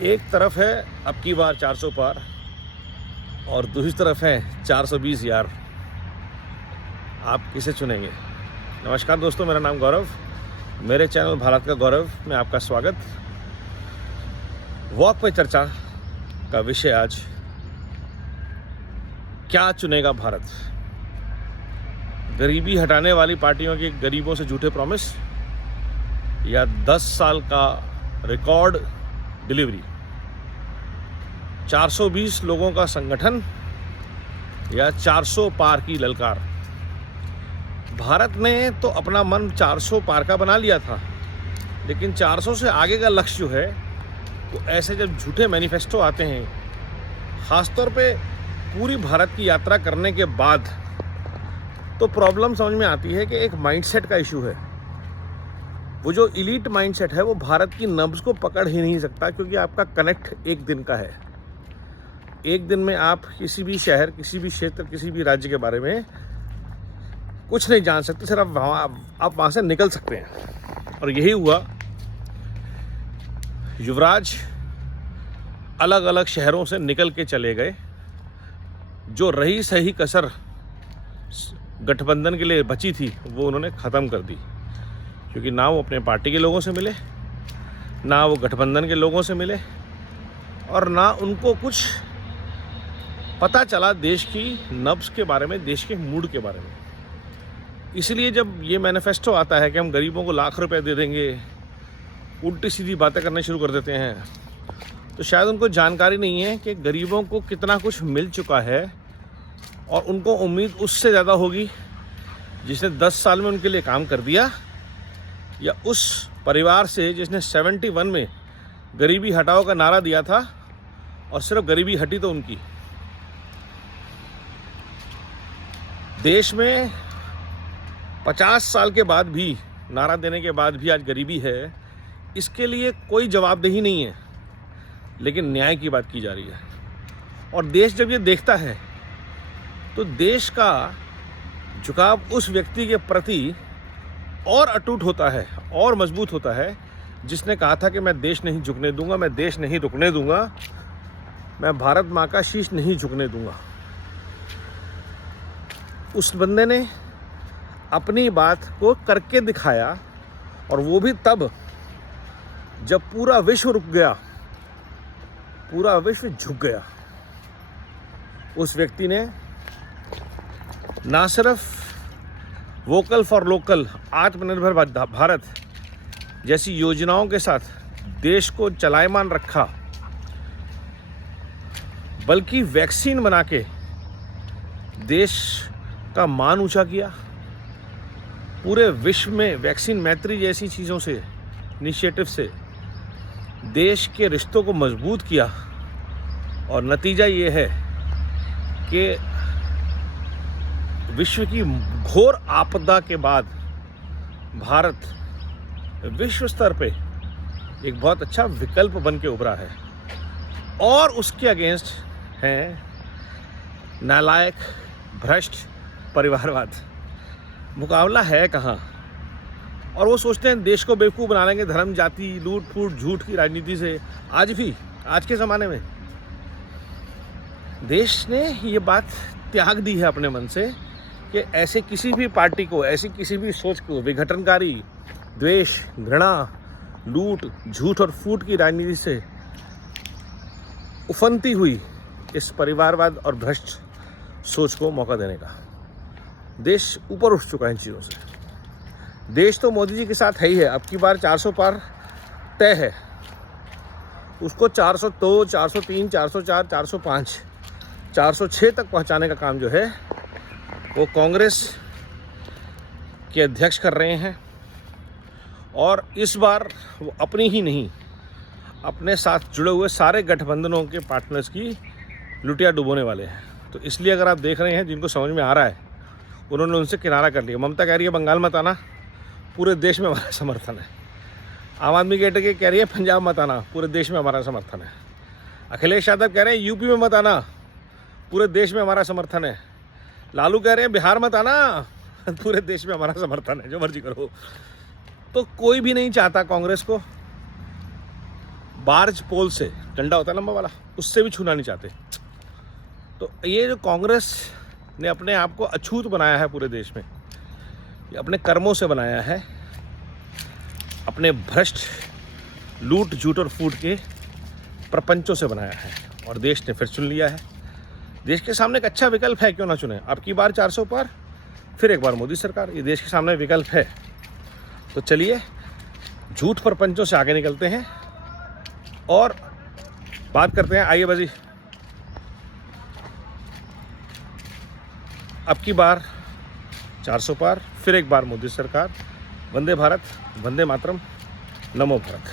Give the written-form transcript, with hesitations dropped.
एक तरफ है अब की बार 400 पार और दूसरी तरफ है 420 यार। आप किसे चुनेंगे? नमस्कार दोस्तों, मेरा नाम गौरव, मेरे चैनल भारत का गौरव में आपका स्वागत। वॉक पे चर्चा का विषय आज, क्या चुनेगा भारत? गरीबी हटाने वाली पार्टियों के गरीबों से झूठे प्रॉमिस या 10 साल का रिकॉर्ड डिलीवरी, 420 लोगों का संगठन या 400 पार की ललकार। भारत ने तो अपना मन 400 पार का बना लिया था, लेकिन 400 से आगे का लक्ष्य जो है वो ऐसे जब झूठे मैनिफेस्टो आते हैं, ख़ासतौर पे पूरी भारत की यात्रा करने के बाद, तो प्रॉब्लम समझ में आती है कि एक माइंडसेट का इशू है। वो जो इलीट माइंडसेट है वो भारत की नब्ज़ को पकड़ ही नहीं सकता, क्योंकि आपका कनेक्ट एक दिन का है। एक दिन में आप किसी भी शहर, किसी भी क्षेत्र, किसी भी राज्य के बारे में कुछ नहीं जान सकते, सिर्फ आप वहाँ से निकल सकते हैं। और यही हुआ। युवराज अलग अलग शहरों से निकल के चले गए। जो रही सही कसर गठबंधन के लिए बची थी वो उन्होंने ख़त्म कर दी, क्योंकि ना वो अपने पार्टी के लोगों से मिले, ना वो गठबंधन के लोगों से मिले, और ना उनको कुछ पता चला देश की नब्ज़ के बारे में, देश के मूड के बारे में। इसलिए जब ये मैनिफेस्टो आता है कि हम गरीबों को लाख रुपए दे देंगे, उल्टी सीधी बातें करना शुरू कर देते हैं, तो शायद उनको जानकारी नहीं है कि गरीबों को कितना कुछ मिल चुका है, और उनको उम्मीद उससे ज़्यादा होगी जिसने 10 साल में उनके लिए काम कर दिया, या उस परिवार से जिसने 71 में गरीबी हटाओ का नारा दिया था और सिर्फ गरीबी हटी तो उनकी। देश में 50 साल के बाद भी, नारा देने के बाद भी आज गरीबी है, इसके लिए कोई जवाबदेही नहीं है, लेकिन न्याय की बात की जा रही है। और देश जब ये देखता है तो देश का झुकाव उस व्यक्ति के प्रति और अटूट होता है, और मजबूत होता है, जिसने कहा था कि मैं देश नहीं झुकने दूंगा, मैं देश नहीं रुकने दूंगा, मैं भारत माँ का शीश नहीं झुकने दूंगा। उस बंदे ने अपनी बात को करके दिखाया, और वो भी तब जब पूरा विश्व रुक गया, पूरा विश्व झुक गया। उस व्यक्ति ने ना सिर्फ वोकल फॉर लोकल, आत्मनिर्भर भारत जैसी योजनाओं के साथ देश को चलायमान रखा, बल्कि वैक्सीन बना के देश का मान ऊंचा किया। पूरे विश्व में वैक्सीन मैत्री जैसी चीज़ों से, इनिशिएटिव से देश के रिश्तों को मजबूत किया। और नतीजा ये है कि विश्व की घोर आपदा के बाद भारत विश्व स्तर पे एक बहुत अच्छा विकल्प बन के उभरा है, और उसके अगेंस्ट हैं नालायक, भ्रष्ट परिवारवाद। मुकाबला है कहाँ? और वो सोचते हैं देश को बेवकूफ़ बना लेंगे धर्म, जाति, लूट फूट, झूठ की राजनीति से। आज भी, आज के ज़माने में देश ने ये बात त्याग दी है अपने मन से कि ऐसे किसी भी पार्टी को, ऐसी किसी भी सोच को, विघटनकारी, द्वेष, घृणा, लूट, झूठ और फूट की राजनीति से उफनती हुई इस परिवारवाद और भ्रष्ट सोच को मौका देने का। देश ऊपर उठ चुका है इन चीज़ों से। देश तो मोदी जी के साथ है ही है। अब की बार 400 पार तय है। उसको 402, 403, 404, 405, 406 तक पहुंचाने का काम जो है वो कांग्रेस के अध्यक्ष कर रहे हैं। और इस बार वो अपनी ही नहीं, अपने साथ जुड़े हुए सारे गठबंधनों के पार्टनर्स की लुटिया डुबोने वाले हैं। तो इसलिए अगर आप देख रहे हैं, जिनको समझ में आ रहा है उन्होंने उनसे किनारा कर लिया। ममता कह रही है बंगाल मत आना, पूरे देश में हमारा समर्थन है। आम आदमी के कह रही है पंजाब मत आना, पूरे देश में हमारा समर्थन है। अखिलेश यादव कह रहे हैं यूपी में मत आना, पूरे देश में हमारा समर्थन है। लालू कह रहे हैं बिहार मत आना, पूरे देश में हमारा समर्थन है, जो मर्जी करो। तो कोई भी नहीं चाहता कांग्रेस को बार्ज पोल से डंडा होता है लंबा वाला, उससे भी छूना नहीं चाहते। तो ये जो कांग्रेस ने अपने आप को अछूत बनाया है पूरे देश में, ये अपने कर्मों से बनाया है, अपने भ्रष्ट लूट झूठ और फूट के प्रपंचों से बनाया है, और देश ने फिर चुन लिया है। देश के सामने एक अच्छा विकल्प है, क्यों ना चुने। अब की बार 400 पार, फिर एक बार मोदी सरकार, ये देश के सामने विकल्प है। तो चलिए झूठ प्रपंचों से आगे निकलते हैं और बात करते हैं। आइए बाजी, अब की बार 400 पार, फिर एक बार मोदी सरकार। वंदे भारत, वंदे मातरम, नमो भारत।